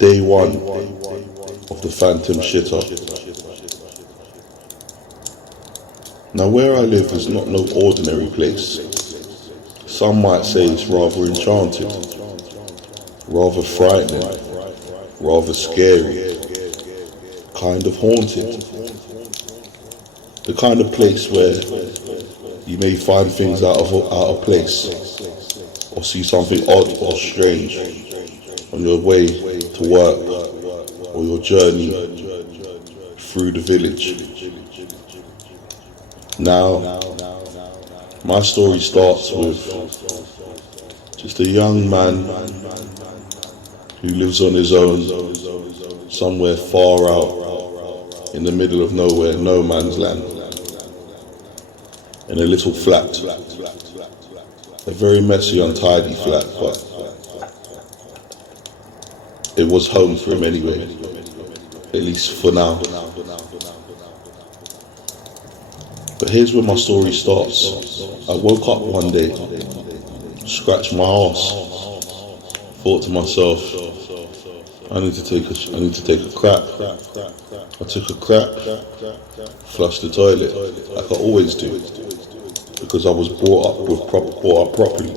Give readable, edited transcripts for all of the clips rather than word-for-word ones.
Day one of the PHATOM shitter. Now where I live is not no ordinary place. Some might say it's rather enchanted, rather frightening, rather scary, kind of haunted. The kind of place where you may find things out of place, or see something odd or strange on your way to work or your journey through the village. Now, my story starts with just a young man who lives on his own somewhere far out in the middle of nowhere, no man's land, in a little flat, a very messy, untidy flat, but it was home for him anyway, at least for now. But here's where my story starts. I woke up one day, scratched my arse, thought to myself, I need to take a crap. I took a crap, flushed the toilet, like I always do, because I was brought up properly,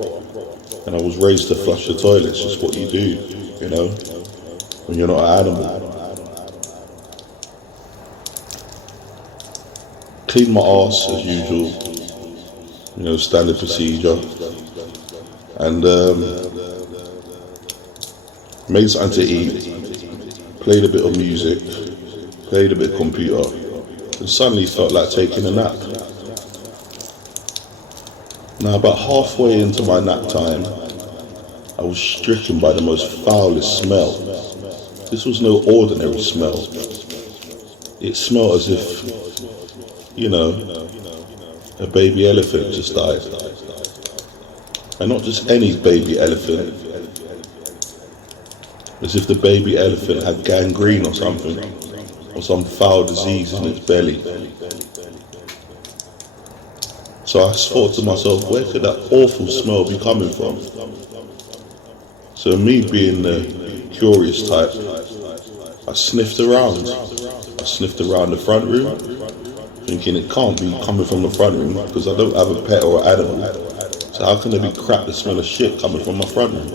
and I was raised to flush the toilet. It's just what you do, you know, when you're not an animal. Cleaned my arse as usual, you know, standard procedure, and made something to eat, played a bit of music, played a bit of computer, and suddenly felt like taking a nap. Now about halfway into my nap time, I was stricken by the most foulest smell. This was no ordinary smell. It smelled as if, you know, a baby elephant just died. And not just any baby elephant, as if the baby elephant had gangrene or something, or some foul disease in its belly. So I thought to myself, where could that awful smell be coming from? So me being the curious type, I sniffed around. I sniffed around the front room, thinking it can't be coming from the front room because I don't have a pet or animal. So how can there be crap that smell of shit coming from my front room?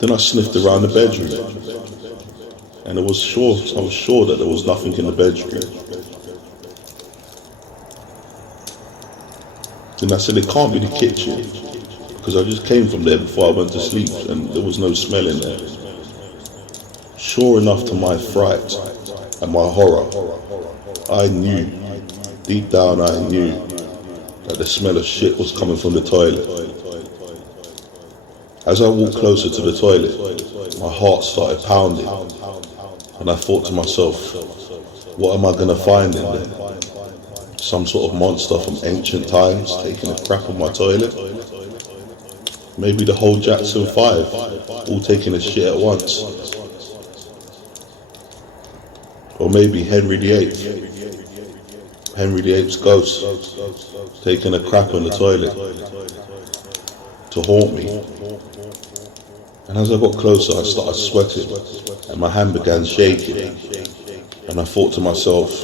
Then I sniffed around the bedroom, and I was sure that there was nothing in the bedroom. Then I said it can't be the kitchen, because I just came from there before I went to sleep and there was no smell in there. Sure enough, to my fright and my horror, I knew, deep down I knew, that the smell of shit was coming from the toilet. As I walked closer to the toilet, my heart started pounding, and I thought to myself, what am I going to find in there? Some sort of monster from ancient times taking a crap on my toilet? Maybe the whole Jackson 5, all taking a shit at once. Or maybe Henry VIII's ghost, taking a crap on the toilet to haunt me. And as I got closer, I started sweating, and my hand began shaking. And I thought to myself,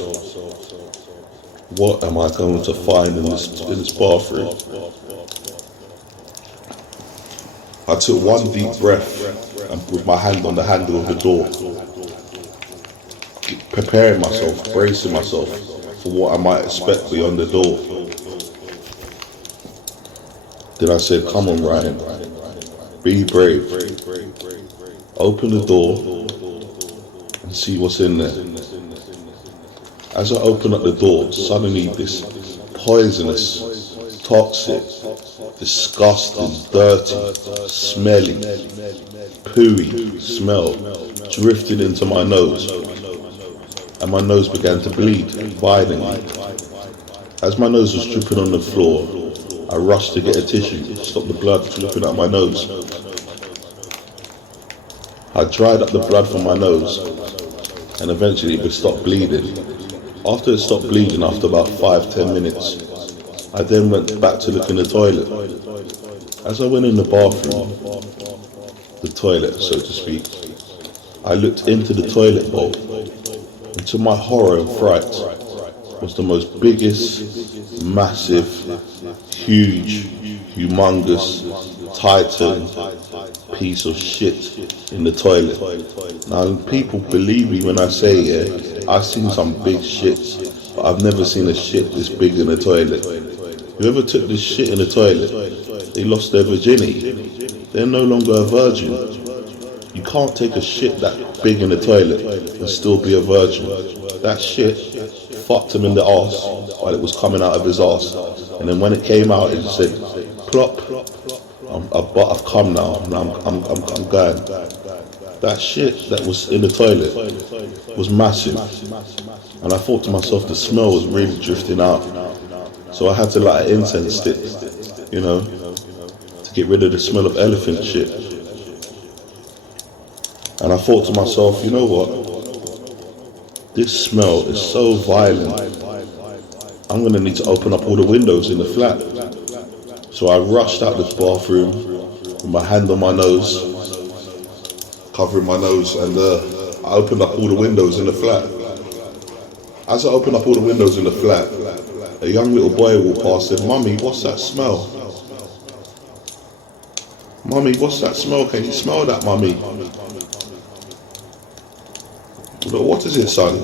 what am I going to find in this bathroom? I took one deep breath, and with my hand on the handle of the door, preparing myself, bracing myself for what I might expect beyond the door. Then I said, come on, Ryan, be brave. Open the door and see what's in there. As I open up the door, suddenly this poisonous, toxic, disgusting, dirty, smelly, pooey smell drifted into my nose, and my nose began to bleed violently. As my nose was dripping on the floor, I rushed to get a tissue to stop the blood dripping out my nose. I dried up the blood from my nose, and eventually it would stop bleeding. After it stopped bleeding, after about 5-10 minutes, I then went back to look in the toilet, As I went in the bathroom, the toilet, so to speak, I looked into the toilet bowl, and to my horror and fright was the most biggest, massive, huge, humongous, titan piece of shit in the toilet. Now, people believe me when I say, yeah, I've seen some big shits, but I've never seen a shit this big in the toilet. Whoever took this shit in the toilet, they lost their virginity. They're no longer a virgin. You can't take a shit that big in the toilet and still be a virgin. That shit fucked him in the arse while it was coming out of his arse. And then when it came out, it said, plop, I've come now, and I'm going. That shit that was in the toilet was massive. And I thought to myself, the smell was really drifting out. So I had to light an incense stick, you know, to get rid of the smell of elephant shit. And I thought to myself, you know what? This smell is so violent. I'm going to need to open up all the windows in the flat. So I rushed out the bathroom with my hand on my nose, covering my nose, and I opened up all the windows in the flat. As I opened up all the windows in the flat, a young little boy walked past and said, "Mummy, what's that smell? Mummy, what's that smell? Can you smell that, Mummy?" "What is it, son?"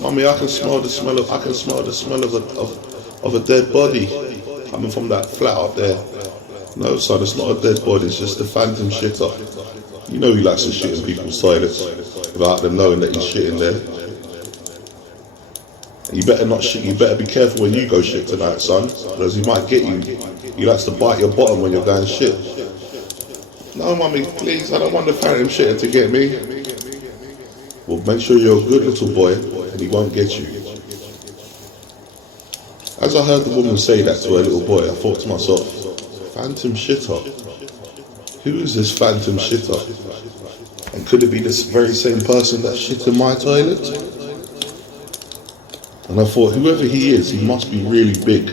"Mummy, I can smell the smell of a dead body coming from that flat up there." "No, son, it's not a dead body, it's just a phantom shitter." You know he likes to shit in people's toilets without them knowing that he's shitting there. You better not shit, you better be careful when you go shit tonight, son, because he might get you. He likes to bite your bottom when you're going shit. "No, Mummy, please, I don't want the phantom shitter to get me." "Well, make sure you're a good little boy and he won't get you." As I heard the woman say that to her little boy, I thought to myself, phantom shitter? Who is this phantom shitter? And could it be this very same person that shit in my toilet? And I thought, whoever he is, he must be really big.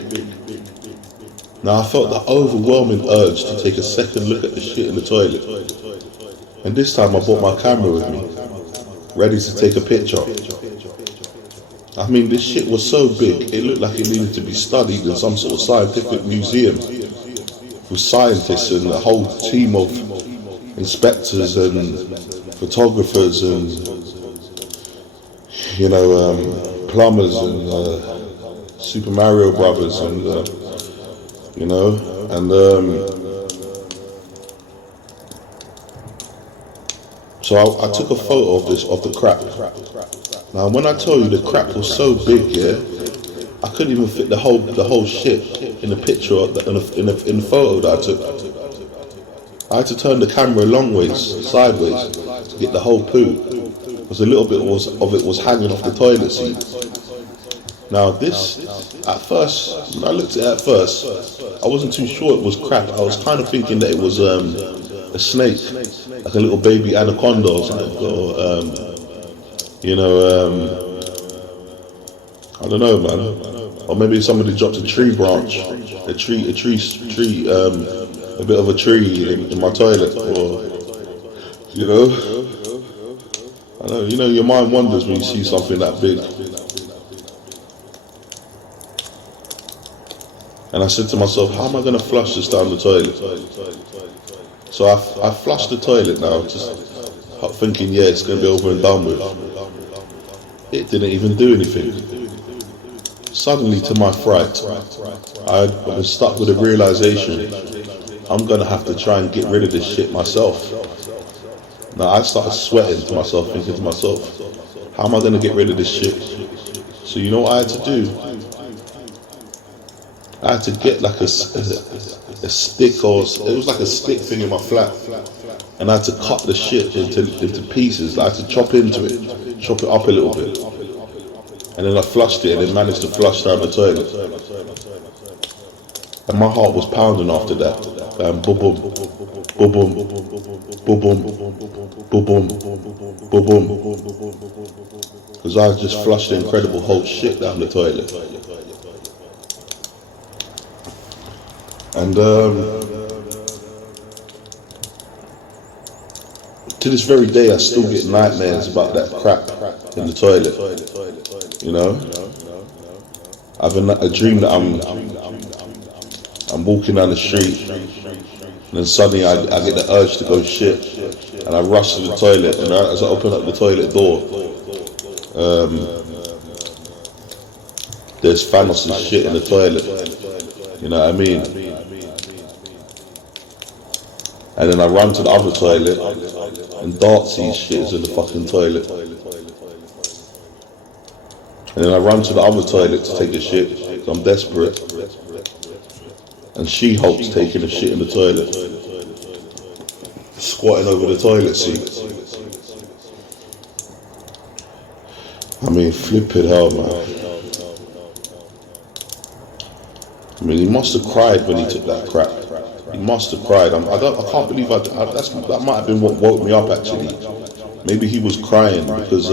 Now I felt the overwhelming urge to take a second look at the shit in the toilet. And this time I brought my camera with me, ready to take a picture. I mean, this shit was so big, it looked like it needed to be studied in some sort of scientific museum with scientists and a whole team of inspectors and photographers and, you know, plumbers and Super Mario Brothers and, you know, and so I took a photo of the crap. Now, when I tell you the crap was so big, yeah, I couldn't even fit the whole shit in the picture in the photo that I took. I had to turn the camera long ways, sideways, to get the whole poo, because a little bit of it was hanging off the toilet seat. Now this, at first, when I looked at it at first, I wasn't too sure it was crap. I was kind of thinking that it was a snake, like a little baby anaconda or something, or you know, I don't know, man. Or maybe somebody dropped a tree branch, a bit of a tree in my toilet, or, you know, I know, you know, your mind wanders when you see something that big. And I said to myself, how am I going to flush this down the toilet? So I flushed the toilet now, just thinking, yeah, it's going to be over and done with. It didn't even do anything. Suddenly, to my fright, I was stuck with a realization, I'm going to have to try and get rid of this shit myself. Now I started sweating to myself, thinking to myself, how am I going to get rid of this shit? So you know what I had to do? I had to get like a stick, or it was like a stick thing in my flat, and I had to cut the shit into pieces. I had to chop into it, chop it up a little bit, and then I flushed it, and then managed to flush down the toilet. And my heart was pounding after that. Boom, boom, boom, boom, boom, boom, boom, boom, boom, because I just flushed the incredible whole shit down the toilet. And To this very day, I still get nightmares about that crap in the toilet. You know, I have a dream that I'm walking down the street, and then suddenly I get the urge to go shit, and I rush to the toilet, and as I open up the toilet door, there's Thanos' shit in the toilet. You know what I mean? And then I run to the other toilet, and Dartsy's shit is in the fucking toilet. And then I run to the other toilet to take a shit, because I'm desperate. And She-Hulk's taking a shit in the toilet, squatting over the toilet seat. I mean, flipping hell, man. I mean, he must have cried when he took that crap. He must have cried. I can't believe that might have been what woke me up actually. Maybe he was crying because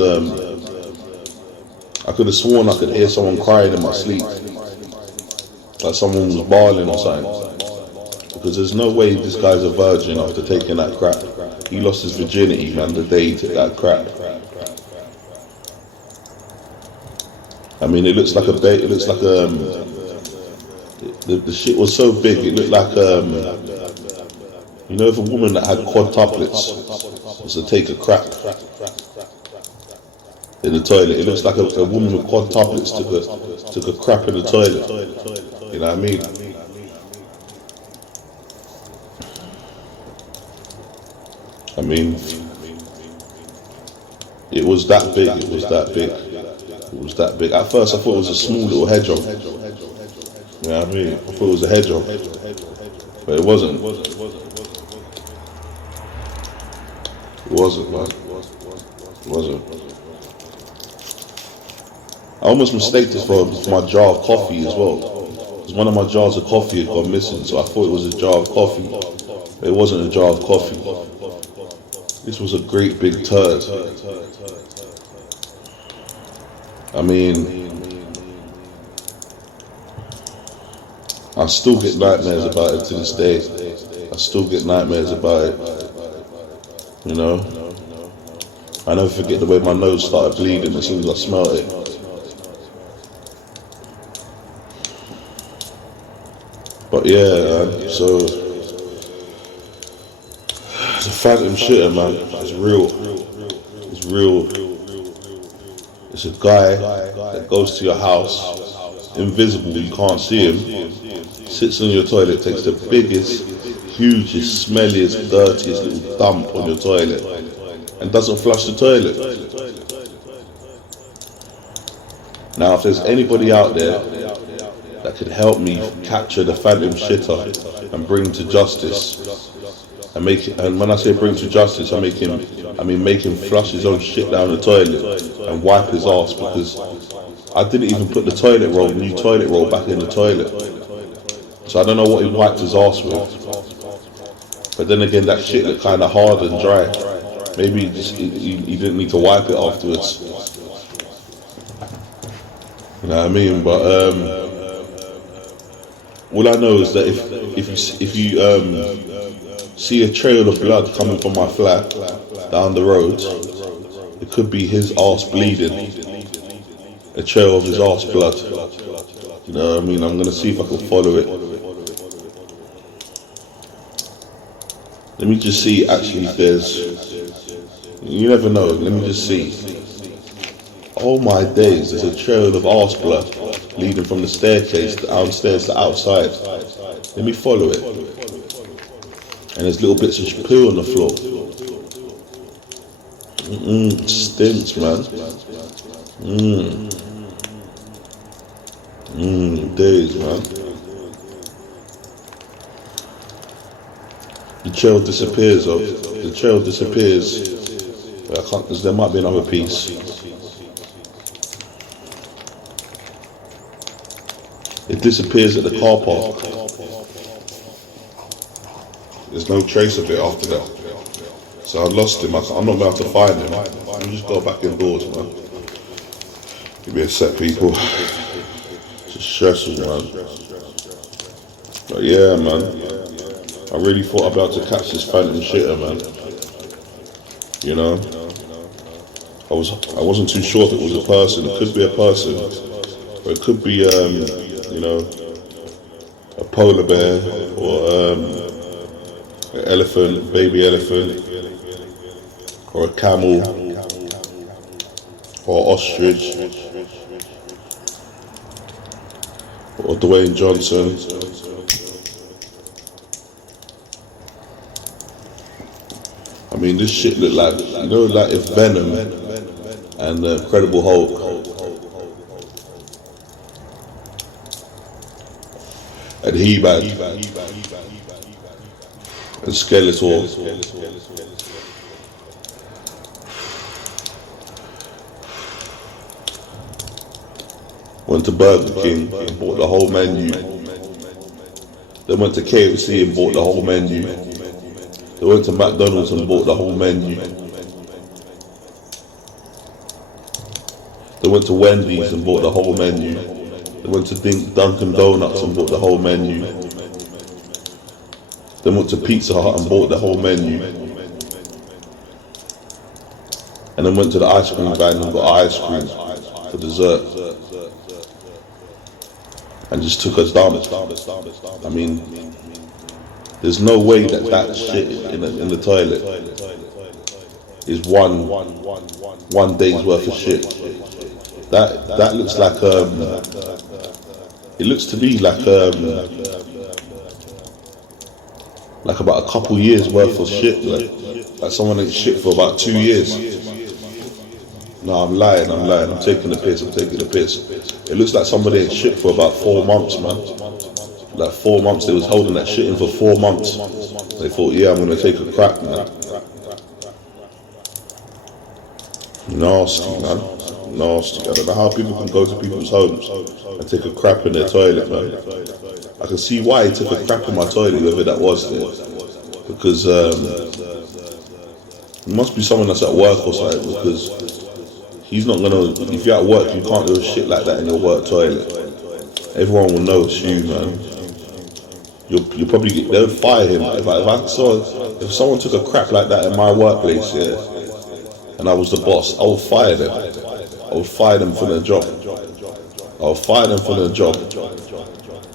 I could have sworn I could hear someone crying in my sleep, like someone was bawling or something. Because there's no way this guy's a virgin after taking that crap. He lost his virginity, man, the day he took that crap. I mean, it looks like the shit was so big, it looked like, you know, if a woman that had quadtuplets was to take a crap in the toilet, it looks like a woman with quadtuplets took a crap in the toilet. You know what I mean? I mean, it was that big, it was that big. It was that big. At first I thought it was a small little hedgehog. You know what I mean? I thought it was a hedgehog, but it wasn't. It wasn't, man. It wasn't. I almost mistaked it for my jar of coffee as well. Because one of my jars of coffee had gone missing, so I thought it was a jar of coffee. But it wasn't a jar of coffee. This was a great big turd. I mean, I still get nightmares about it to this day. I still get nightmares about it. You know? I never forget the way my nose started bleeding as soon as I smelled it. But yeah, so the phantom shitter, man, it's real. It's real. It's a guy that goes to your house, invisible, you can't see him, sits on your toilet, takes the biggest, hugest, smelliest, dirtiest little dump on your toilet, and doesn't flush the toilet. Now, if there's anybody out there that could help me capture the phantom shitter and bring him to justice, and when I say bring to justice, I mean make him flush his own shit down the toilet and wipe his ass, because I didn't even put the new toilet roll back in the toilet. So I don't know what he wiped his ass with. But then again, that shit looked kind of hard and dry. Maybe he didn't need to wipe it afterwards. You know what I mean? But all I know is that if you see a trail of blood coming from my flat down the road, it could be his arse bleeding. A trail of his arse blood. You know what I mean? I'm gonna see if I can follow it. Let me just see actually if there's, you never know, let me just see. Oh my days, there's a trail of arse blood leading from the staircase downstairs to outside. Let me follow it. And there's little bits of poo on the floor. Stinks, man. Days, man. The trail disappears, though. The trail disappears. But I can't, because there might be another piece. It disappears at the car park. There's no trace of it after that. So I lost him. I'm not about to find him. Let me just go back indoors, man. Give me a sec, people. It's just stressful, man. But yeah, man. I really thought about to catch this phantom shitter, man. You know, I wasn't too sure if it was a person. It could be a person, or it could be you know, a polar bear or an elephant, baby elephant, or a camel or ostrich or Dwayne Johnson. I mean, this shit looked like, you know, like if Venom and Incredible Hulk and He-Man and Skeletor went to Burger King and bought the whole menu. They went to KFC and bought the whole menu. They went to McDonald's and bought the whole menu. They went to Wendy's and bought the whole menu. They went to Dunkin' Donuts and bought the whole menu. They went to Pizza Hut and bought the whole menu. And then went to the ice cream van and got ice cream for dessert. And just took us down. I mean, there's no way that shit in the toilet is one day's worth of shit. That looks like it looks to me like about a couple years worth of shit, like someone ate shit for about 2 years. No, I'm lying, I'm taking the piss. It looks like somebody ate shit for about 4 months, man. Like 4 months, they was holding that shit in for 4 months. They thought, yeah, I'm gonna take a crap, man. Nasty, man. Nasty. I don't know how people can go to people's homes and take a crap in their toilet, man. I can see why he took a crap in my toilet, whoever that was there. Because it must be someone that's at work or something, because he's not gonna, if you're at work, you can't do a shit like that in your work toilet. Everyone will know it's you, man. You'll probably they'll fire him. If someone took a crap like that in my workplace, yeah, and I was the boss, I would fire them. I would fire them for their job.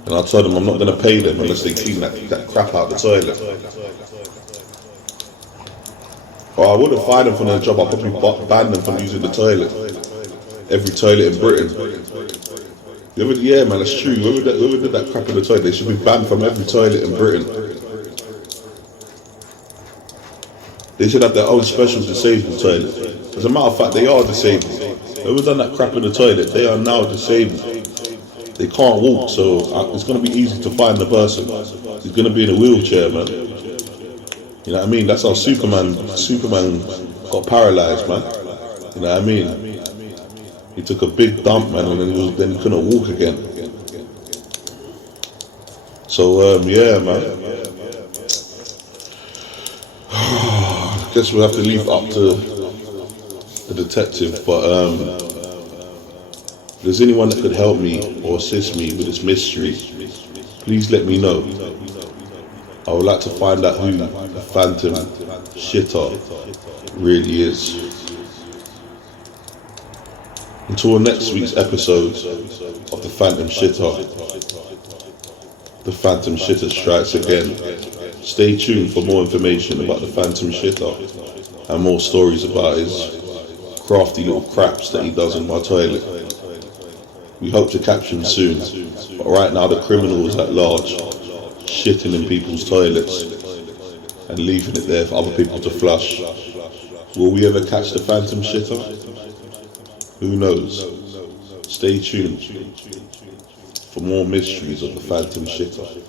And I'll tell them I'm not gonna pay them unless they clean that crap out the toilet. Or I wouldn't fire them for their job, I'll probably ban them from using the toilet. Every toilet in Britain. Yeah, man, that's true. Whoever did that crap in the toilet, they should be banned from every toilet in Britain. They should have their own special disabled toilet. As a matter of fact, they are disabled. Whoever done that crap in the toilet, they are now disabled. They can't walk, so it's going to be easy to find the person. He's going to be in a wheelchair, man. You know what I mean? That's how Superman got paralyzed, man. You know what I mean? He took a big dump, man, and then he couldn't walk again. So, yeah, man. I guess we'll have to leave it up to the detective, but if there's anyone that could help me or assist me with this mystery, please let me know. I would like to find out who the Phantom Shitter really is. Until next week's episode of the Phantom Shitter, the Phantom Shitter strikes again. Stay tuned for more information about the Phantom Shitter and more stories about his crafty little craps that he does in my toilet. We hope to catch him soon, but right now the criminal is at large, shitting in people's toilets and leaving it there for other people to flush. Will we ever catch the Phantom Shitter? Who knows? Stay tuned for more mysteries of the Phantom Shitter.